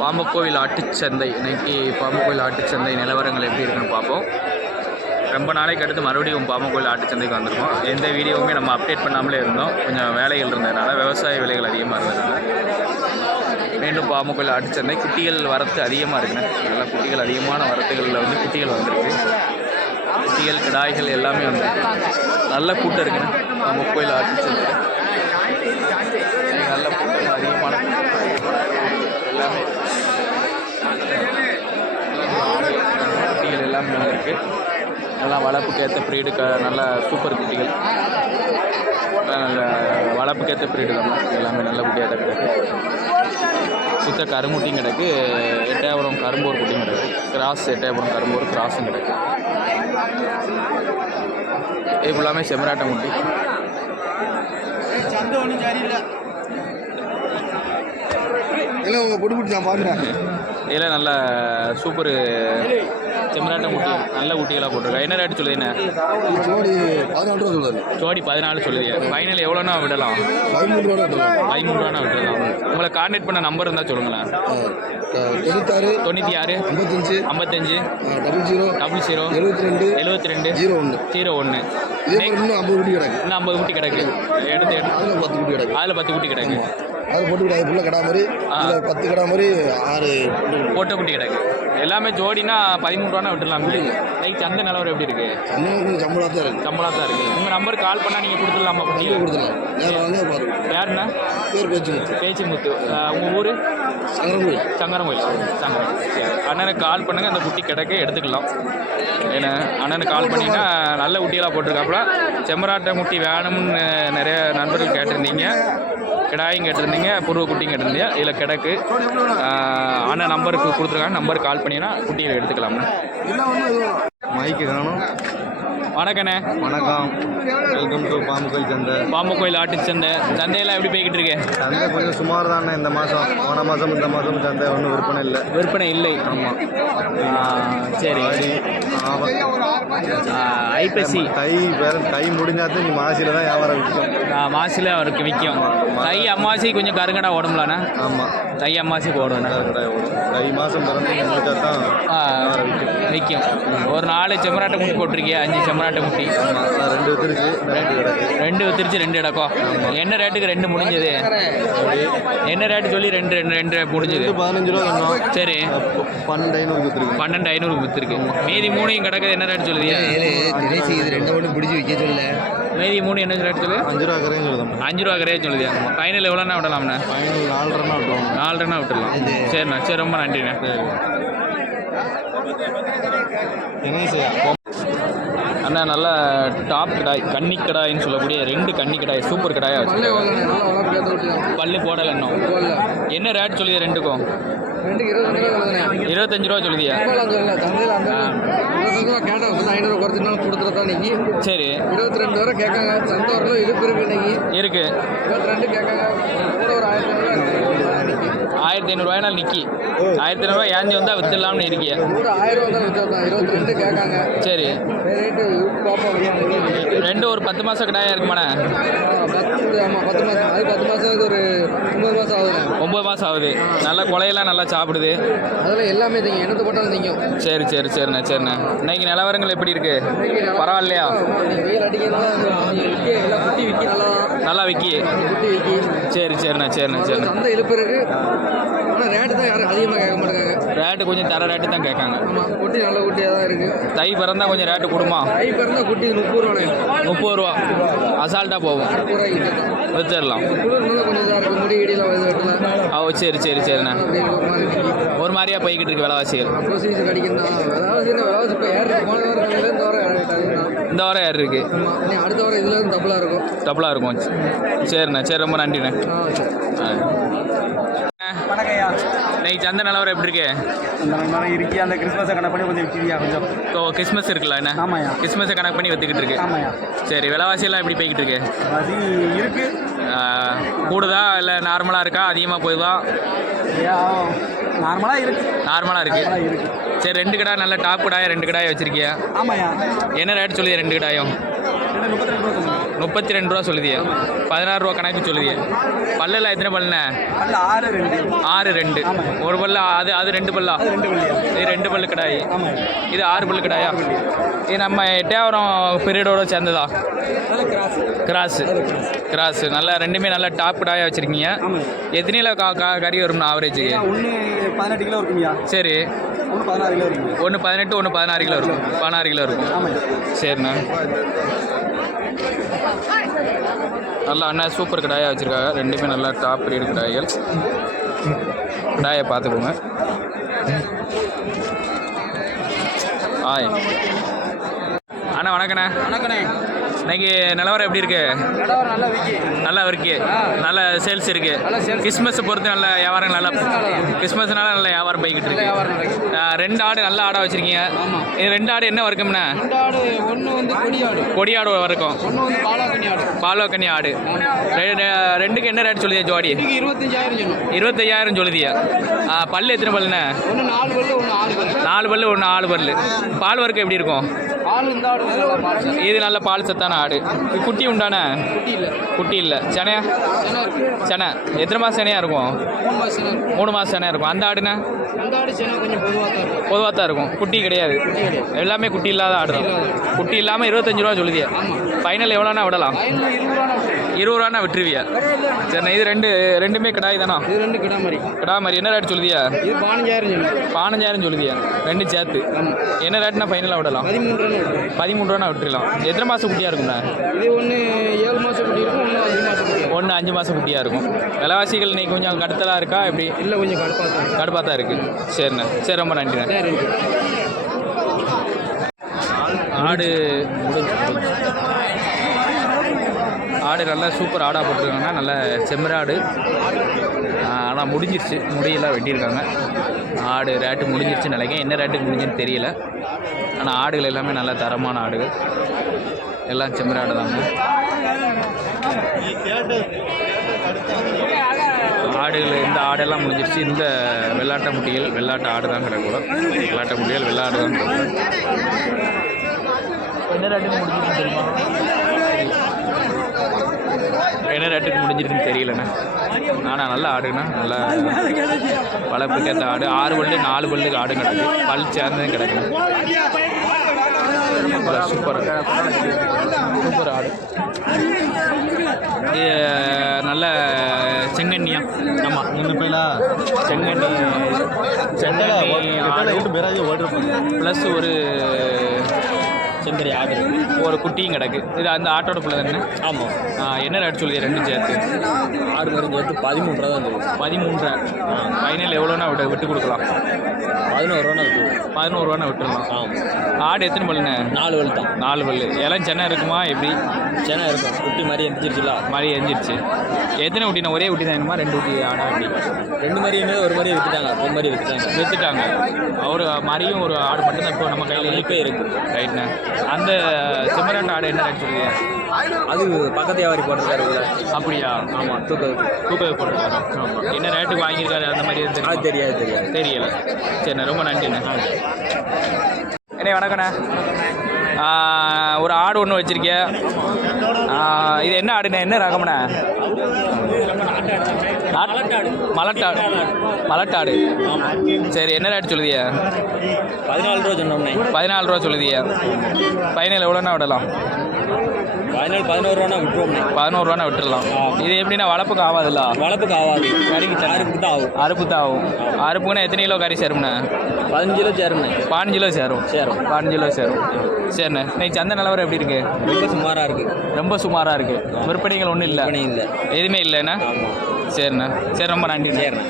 பாம்பக்கோவில் ஆட்டுச்சந்தை இன்னைக்கு பாம்பக்கோவில் ஆட்டுச்சந்தை நிலவரங்கள் எப்படி இருக்குன்னு பார்ப்போம். ரொம்ப நாளைக்கு அடுத்து மறுபடியும் பாம்பக்கோவில் ஆட்டுச்சந்தைக்கு வந்திருக்கோம். எந்த வீடியோவுமே நம்ம அப்டேட் பண்ணாமலே இருந்தோம். கொஞ்சம் வேலைகள் இருந்ததுனால விவசாய விலைகள் அதிகமாக இருந்ததுனால. மீண்டும் பாம்பக்கோவில் ஆட்டுச்சந்தை குட்டிகள் வரத்து அதிகமாக இருக்குண்ணே. நல்லா குட்டிகள் அதிகமான வரத்துகளில் வந்து குட்டிகள் வந்திருக்கு. குட்டிகள் கிடாய்கள் எல்லாமே வந்து நல்ல கூட்டம் இருக்குண்ணே பாம்பக்கோயில் ஆட்டுச்சந்தை நல்ல கூட்டம் அதிகமான கூட்டம். எல்லாமே குட்டிகள் எல்லாமே வந்திருக்கு நல்லா வளர்ப்புக்கு ஏற்ற ப்ரீடு க நல்ல சூப்பர் குட்டிகள். நல்லா வளர்ப்புக்கு ஏற்ற ப்ரீடு தான். எல்லாமே நல்ல குட்டியாக தான் கிடக்கு சுத்த கருமுட்டியும் கிடக்கு. எட்டயபுரம் கரும்பூர் குட்டியும் கிடக்கு. கிராஸ் எட்டயபுரம் கரும்பூர் கிராஸும் கிடக்கு. இது ஃபுல்லாமே செம்மராட்ட முட்டி இல்லை உங்கள் பொடி பிடிச்சி நான் பார்க்குறேன் இதில் நல்ல சூப்பர் செம்மராட்ட முட்டி நல்ல குட்டிகளாக போட்டிருக்கா. என்ன ரேட்டு சொல்லுது என்ன? ஜோடி பதினாலு ரூபா சொல்லுது. ஜோடி பதினாலு சொல்லுது. ஃபைனல் எவ்வளோனா விடலாம்? பதிமூணு ரூபா விட்டுடலாம் உங்களை கான்டாக்ட் பண்ண நம்பர் இருந்தால் சொல்லுங்களேன். தொண்ணூத்தாறு தொண்ணூற்றி ஆறு ஐம்பத்தஞ்சு ஐம்பத்தஞ்சு டபுள் ஜீரோ டபுள் ஜீரோ எழுபத்தி ரெண்டு எழுபத்தி ரெண்டு ஜீரோ ஒன்று. ஜீரோ ஒன்று இன்னும் ஐம்பது குட்டி கிடக்கு. இன்னும் ஐம்பது குட்டி கிடக்கு. எடுத்து எடுத்து அதில் பத்து குட்டி கிடக்கு. அதில் பத்து குட்டி கிடக்கு. அது போட்டு கிடாது ஃபுல்லாக கடா மாதிரி. இதில் பத்து கடா மாதிரி ஆறு. பொட்டு குட்டி கிடக்கு. எல்லாமே ஜோடினா பதிமூணு ரூபா விட்டுலாம் நைட் சந்தை நிலவரம் எப்படி இருக்கு? இன்னும் சம்பளம் தான் இருக்குது சம்பளம் தான் இருக்கு. உங்கள் நம்பருக்கு கால் பண்ணால் நீங்கள் கொடுத்துடலாமா நீங்கள் கொடுத்துடலாம். நேரில் வாங்க பாருங்க யாருண்ணா பேர் பேச்சு முத்து பேச்சு முத்து உங்கள் ஊர்? சங்கரங்கோயில் சங்கரம் கோயில் சங்கரம் சரி. அண்ணனுக்கு கால் பண்ணுங்க அந்த குட்டி கிடக்க எடுத்துக்கலாம். ஏன்னா அண்ணனுக்கு கால் பண்ணிங்கன்னா நல்ல குட்டியெல்லாம் போட்டிருக்காப்புல. செம்மராட்டை குட்டி வேணும்னு நிறைய நண்பர்கள் கேட்டிருந்தீங்க. கிடாயும் கேட்டிருந்தீங்க புருவ குட்டியும் கேட்டிருந்தீங்க. இதில் கிடக்கு. அண்ணன் நம்பருக்கு கொடுத்துருக்காங்க. நம்பருக்கு கால் பண்ணிங்கன்னா குட்டியை எடுத்துக்கலாம்ண்ணே மைக்கு காணும். வணக்கண்ணே. வணக்கம். வெல்கம் டு பாம்புக்கோயில் சந்தை. பாம்பு கோயில் ஆட்டு சந்தை. சந்தையெல்லாம் எப்படி போய்கிட்டு இருக்கு சந்தை கொஞ்சம் சுமார் தானே இந்த மாதம் போன மாதம் இந்த மாதம் சந்தை ஒன்றும் விற்பனை இல்லை. விற்பனை இல்லை. ஆமாம் சரி. ஐப்பசி. தை வேற தை முடிஞ்சாத்து நீ மாசியில் தான் வியாபாரம் விற்கும். மாசில் அவருக்கு விற்கும். தை அம்மாசி கொஞ்சம் கருங்கடா ஓடும்லாண்ணா? ஆமாம் தை அம்மாசிக்கு ஓடுவேண்ணா தை மாதம் பிறந்து தான் விற்கும் ஒரு நாலு செம்மராட்டை முட்டி போட்டிருக்கிய? அஞ்சு செம்மராட்டை முட்டி. ரெண்டு வித்துருச்சு ரெண்டு வித்துருச்சு ரெண்டு இடக்கம் என்ன ரேட்டுக்கு ரெண்டு முடிஞ்சது? என்ன ரேட்டு சொல்லி ரெண்டு ரெண்டு ரெண்டு முடிஞ்சது? பதினஞ்சு ரூபா சரி. பன்னெண்டு ஐநூறு வித்துருக்கு. பன்னெண்டு ஐநூறுக்கு வித்துருக்கு. மீதி மூணையும் கிடக்குது. என்ன ரேட் சொல்லுது ரெண்டு ஒன்று பிடிச்சி வைக்க சொல்ல. மீதி மூணு என்ன ரேட் சொல்லுது அஞ்சு ரூபா கரையும் சொல்லுதோம் அஞ்சு ரூபா கரையே சொல்லுது ஃபைனல் எவ்வளோண்ணா விடலாம்ண்ணே ஃபைனல் நாலு ரன் விட்டுருவோம். நாலு ரன்னா விட்டுடலாம். சரிண்ணா சரி ரொம்ப நன்றிண்ணே. தினேஷ் அண்ணா நல்ல டாப் கடாய் கன்னி கடாயின்னு சொல்லக்கூடிய ரெண்டு கன்னி கடாய் சூப்பர் கடாயாக வச்சு பல்லு போடலை இன்னும். என்ன ரேட் சொல்லுது ரெண்டுக்கும்? இருபத்தஞ்சு ரூபா சொல்லுதியா? சரி. இருபத்தி ரெண்டு வரை கேட்காங்க. சந்தை வரலும் இழுப்பு இருக்கு இன்னைக்கு. இருக்கு. இருபத்தி ரெண்டு கேட்காங்க. கூட ஒரு ஆயிரத்தி ஐநூறுவா ஆயிரத்தி ஐநூறுரூவாயினால் நிக்கி. ஆயிரத்தி ஐநூறுரூவா ஏஞ்சி வந்தால் வித்துடலாம்னு இருக்கிய சரி. ரெண்டு ஒரு பத்து மாதம் கடாயா இருக்குமாண்ணே? பத்து மாதம் அது பத்து மாதம் ஒரு ஒன்பது மாதம் ஆகுதுண்ணே. ஒம்பது மாதம் ஆகுது. நல்லா கொலையெல்லாம் நல்லா சாப்பிடுது. அதில் எல்லாமே திங்க என்னத்தை போட்டாலும் திங்கும் சரி சரி சரிண்ணே சரிண்ணே. இன்னைக்கு நிலவரங்கள் எப்படி இருக்கு? பரவாயில்லையா? வெயில் விற்க குட்டி விற்கி நல்லா நல்லா விக்கி. குட்டி விற்கி சரி சரிண்ணே சரிண்ணே சரிண்ணே. சந்தை இழுப்பு இருக்கு. ஆனால் ரேட்டு தான் யாரும் அதிகமாக கேட்க மாட்டாங்க. ரேட்டு கொஞ்சம் தர ரேட்டு தான் கேட்காங்க. ஆமாம் குட்டி நல்ல குட்டியாக தான் இருக்குது தை பிறந்தா கொஞ்சம் ரேட்டு கொடுமா? கை பிறந்தா குட்டி முப்பது ரூபாய் முப்பது ரூபா. அசால்ட்டாக போகும். வெட்டலாம். ஓ சரி சரி சரிண்ணே. ஒரு மாதிரியா போய்கிட்டு இருக்கு விலைவாசிகள். இந்த வாரம் யார் இருக்கு அடுத்த வாரம் இதில் டபுளாக இருக்கும். டபுளாக இருக்கும். சரிண்ணே சரி ரொம்ப நன்றிண்ணே. ஆ இன்னைக்கு சந்தை நிலவரம் எப்படி இருக்கு? அந்த மாதிரி இருக்கி. அந்த கிறிஸ்மஸை கணக்கு பண்ணி கொஞ்சம் விற்கிறியா கொஞ்சம். இப்போ கிறிஸ்மஸ் இருக்குல்ல என்ன? ஆமாய்யா. கிறிஸ்மஸை கணக்கு பண்ணி வித்துக்கிட்டு இருக்கு. ஆமாய்யா. சரி விலைவாசியெல்லாம் எப்படி போய்கிட்டு இருக்கு? அது இருக்கு. கூடுதா இல்லை நார்மலாக இருக்கா? அதிகமாக போகுதா? நார்மலாக இருக்கு. நார்மலாக இருக்கு. சரி ரெண்டு கடை நல்ல டாப் கடாய ரெண்டு கடாயை வச்சிருக்கியா? ஆமாய்யா. என்ன ரேட் சொல்லி ரெண்டு கடாயும்? முப்பத்தி ரெண்டு முப்பத்தி ரெண்டு ரூபா சொல்லுதிய. பதினாறு ரூபா கணக்கு சொல்லுதிய. பல்லெல்லாம் எத்தனை பல்லுண்ணே? பல்ல ஆறு ரெண்டு. ஆறு ரெண்டு. ஒரு பல்லு அது அது ரெண்டு பல்லா? இது ரெண்டு பல்லு கிடாய். இது ஆறு பல்லு கிடாயா? இது நம்ம எட்டாயிரம் பீரியடோட சேர்ந்ததா? கிராஸ். கிராஸு. கிராஸு. நல்லா ரெண்டுமே நல்லா டாப் கிடாயா வச்சுருக்கீங்க. எத்தனையில் கறி வரும்ண்ணா ஒன்று பதினெட்டு கிலோ இருக்குங்கய்யா சரி. ஒன்று பதினாறு கிலோ இருக்குங்க ஒன்று பதினெட்டு ஒன்று பதினாறு கிலோ இருக்கும். பதினாறு கிலோ இருக்கும். சரிண்ணா. நல்லா அண்ணா சூப்பர் கடாயாக வச்சுருக்காங்க. ரெண்டுமே நல்லா டாப் ரேட் கடாய்கள். கடாயை பார்த்துக்கோங்க. ஆய். அண்ணா வணக்கண்ணே. வணக்கண்ணே. இன்னைக்கு நிலவரம் எப்படி இருக்கு? நல்லா இருக்கு. நல்ல சேல்ஸ் இருக்கு. கிறிஸ்மஸ் பொறுத்து நல்ல வியாபாரம் நல்லா கிறிஸ்மஸ்னால நல்ல வியாபாரம் போய்கிட்டு இருக்கு. ரெண்டு ஆடு நல்ல ஆடா வச்சிருக்கீங்க. இது ரெண்டு ஆடு என்ன வந்து கொடியாடு வரைக்கும் பாலாக்கண்ணி ஆடு ரெண்டுக்கு என்ன ரேட் சொல்லுதியா ஜோடி? இருபத்தஞ்சாயிரம் சொல்லுதியா. பல்லு எத்தனை பல்லுண்ணே? நாலு பல்லு ஒன்று ஆறு பல்லு. பால் வர்க்கம் எப்படி இருக்கும்? இது நல்ல பால் சத்தான ஆடு. குட்டி உண்டானே? குட்டி இல்லை. செனையா? சென. எத்தனை மாதம் செனையா இருக்கும்? மூணு மாதம் சென இருக்கு மூணு மாதம் செனையா இருக்கும். அந்த ஆடுனா? பொதுவாக தான் இருக்கும். குட்டி கிடையாது. எல்லாமே குட்டி இல்லாத ஆடு தான் குட்டி இல்லாமல் இருபத்தஞ்சு ரூபா சொல்லுதியா. ஃபைனல் எவ்வளோனா விடலாம். இருபது ரூபா இருபது ரூபானா விட்டுருவியா சரிண்ணா இது ரெண்டு ரெண்டுமே கிடாய் தானா? இது ரெண்டு கிடா மாதிரி. கிடா மாதிரி. என்ன ரேட் சொல்லுதியா? இது பதினஞ்சாயிரம் சொன்னோம் பதினஞ்சாயிரம் சொல்லுதியா? ரெண்டு சேர்த்து. என்ன ரேட்னா ஃபைனலாக விடலாம்? பதிமூணு ரூபா பதிமூணு ரூபா விட்டுருலாம் எத்தனை மாதம் குட்டியாக இருக்கும்ண்ணா? இது ஒன்று ஏழு மாதம் குட்டி இருக்கும் ஒன்று அஞ்சு மாதம் குட்டி இருக்கும். ஒன்று அஞ்சு மாதம் குட்டியாக இருக்கும். விலைவாசிகள் இன்னைக்கு கொஞ்சம் கடுத்தலாக இருக்கா எப்படி? இல்லை கொஞ்சம் கடுப்பாக தான். கடுப்பாக தான் இருக்குது சரிண்ணா. சரி ரொம்ப நன்றிண்ணா. ஆடு ஆடு நல்லா சூப்பர் ஆடாக போட்டிருக்காங்க. நல்ல செம்மராடு ஆனால் முடிஞ்சிருச்சு. முடியெல்லாம் வெட்டியிருக்காங்க. ஆடு ரேட்டு முடிஞ்சிருச்சு நினைக்கிறேன். என்ன ரேட்டுக்கு முடிஞ்சுன்னு தெரியல. ஆனால் ஆடுகள் எல்லாமே நல்ல தரமான ஆடுகள். எல்லாம் செம்மராடு தாங்க. ஆடுகள் இந்த ஆடெல்லாம் முடிஞ்சிருச்சு. இந்த வெள்ளாட்ட முட்டிகள் வெள்ளாட்ட ஆடு தான் கிடக்கூடும் வெள்ளாட்ட முட்டிகள் வெள்ளாடு தான். என்ன ரேட்டுக்கு முடிஞ்சிருச்சு தெரியுமா? என்ன ரேட்டுக்கு முடிஞ்சிருக்குன்னு தெரியலண்ணே. ஆனால் நல்ல ஆடுண்ணா நல்லா வளர்ப்புக்கேற்ற ஆடு. ஆறு பல்லு நாலு பல்லுக்கு ஆடு கிடக்கு. பல் சேர்ந்ததும் கிடக்கு. Super super. ஆடு. நல்ல செங்கண்ணியா? ஆமாம் செங்கண்ணி செங்கண்ணி ப்ளஸ் ஒரு செம்பரி ஆடு ஒரு குட்டியும் கிடக்கு. இது அந்த ஆட்டோட பிள்ளை தானே? ஆமாம் என்ன ரேட் சொல்லுது? ரெண்டும் சேர்த்து. ஆடு மருந்து சேர்த்து பதிமூணு ரூபா தான் இருக்குது பதிமூன்றரை ஃபைனல் எவ்வளோனா விட்டு விட்டு கொடுக்கலாம். பதினோரு ரூபா இருக்குது பதினோரு ரூபானா விட்டுடலாம். ஆமாம் ஆடு எத்தனை பல்லுண்ணே நாலு வழி தான். நாலு பல்லு. எல்லாம் சென்னை இருக்குமா? எப்படி? சென்னை இருக்கும். குட்டி மாதிரி எந்திரிச்சிருச்சுல. மாதிரி எஞ்சிருச்சு எத்தனை குட்டினா ஒரே குட்டி தான் வேணுமா? ரெண்டு குட்டி ஆடா அப்படி ரெண்டு மாதிரியுமே ஒரு மாதிரி வித்துட்டாங்க. ஒரு மாதிரி வித்துட்டாங்க. வித்துட்டாங்க. அவர் மாதிரியும் ஒரு ஆடு மட்டும்தான். இப்போ நம்ம கையில் இப்போ இருக்கு. ரைட்ண்ணே அந்த செம்மராட்ட ஆடு என்ன ரேட் அது பக்கத்து வியாபாரி போட்டிருக்காரு அப்படியா? ஆமாம் தூக்கம் தூக்கம் போட்டுருக்காரு. என்ன ரேட்டுக்கு வாங்கியிருக்காரு? அந்த மாதிரி அது? தெரியாது தெரியாது. தெரியல. சரிண்ணே ரொம்ப நன்றிண்ணே. அண்ணே வணக்கண்ணே. ஒரு ஆடு ஒன்று வச்சுருக்கேன் இது என்ன ஆடுண்ணே? என்ன ரகம்ண்ணே? மலட்டாடு. மலட்டாடு. சரி என்ன ரேட் சொல்லுதியா? பதினாலு ரூபா சொன்னோம்னே பதினாலு ரூபா சொல்லுதியா? ஃபைனல் எவ்வளோண்ணா விடலாம்? பதினாலு பதினோரு ரூபா விட்டுருவோம்னே பதினோரு ரூபானா விட்டுடலாம் இது எப்படின்னா வளர்ப்புக்கு ஆகாதுல்ல வளர்ப்புக்கு ஆகாது கறிக்கு? யாருக்கு தான் ஆகும். அறுப்பு தான் ஆகும். அறுப்புக்குன்னா எத்தனை கிலோ கறி சேரும்ண்ணே? பதினஞ்சு கிலோ சேரும்ண்ணே. பதினஞ்சு கிலோ சேரும். சேரும். பதினஞ்சு கிலோ சேரும். சரிண்ணே. இன்னைக்கு சந்தை நிலவரம் எப்படி இருக்கு? ரொம்ப சுமாராக இருக்கு. ரொம்ப சுமாராக இருக்கு. விற்பனைகள் ஒன்றும் இல்லை. இல்லை. எதுவுமே இல்லைண்ணா? சரிண்ணே. சரி ரொம்ப நன்றி சரிண்ணே.